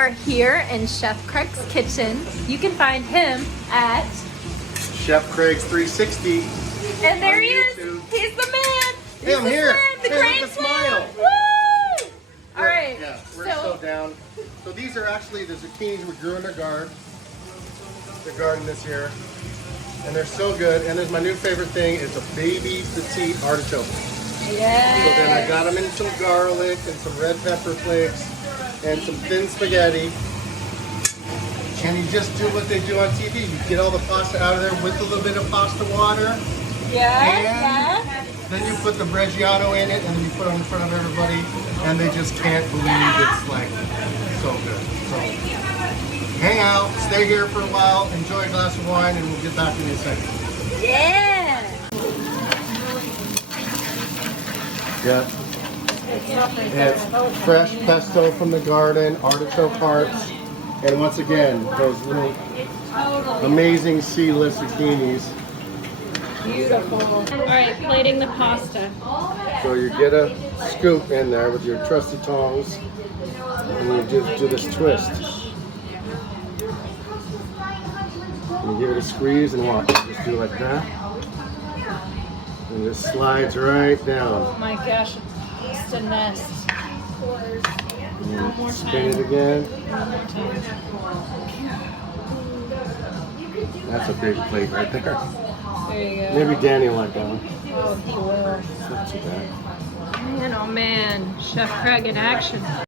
we're here in Chef Craig's kitchen. You can find him at Chef Craig's 360. And there On he is. YouTube. He's the man. Hey, I'm here. The Hey, great with a smile. Woo! All right. Yeah, we're so down. So these are actually the zucchinis we grew in our garden. The garden this year. And they're so good. And there's my new favorite thing. It's a baby petite artichoke. Yeah. So then I got them in some garlic and some red pepper flakes and some thin spaghetti. And you just do what they do on TV. You get all the pasta out of there with a little bit of pasta water. Yeah. And then you put the Reggiano in it and then you put it in front of everybody. And they just can't believe it's like so good. So hang out, stay here for a while, enjoy a glass of wine, and we'll get back in a second. Yeah. Yeah. It's fresh pesto from the garden, artichoke hearts, and once again, those little amazing seedless zucchinis. Beautiful. All right, plating the pasta. So you get a scoop in there with your trusty tongs, and you just do this twist. And you give it a squeeze and watch. Just do like that. And it just slides right down. Oh my gosh, it's a nest. And more spin time. it again. One more time. That's a big plate right there. There you go. Maybe Danny will like that one. Oh, he will. It's not too bad. Man, oh man, Chef Craig in action.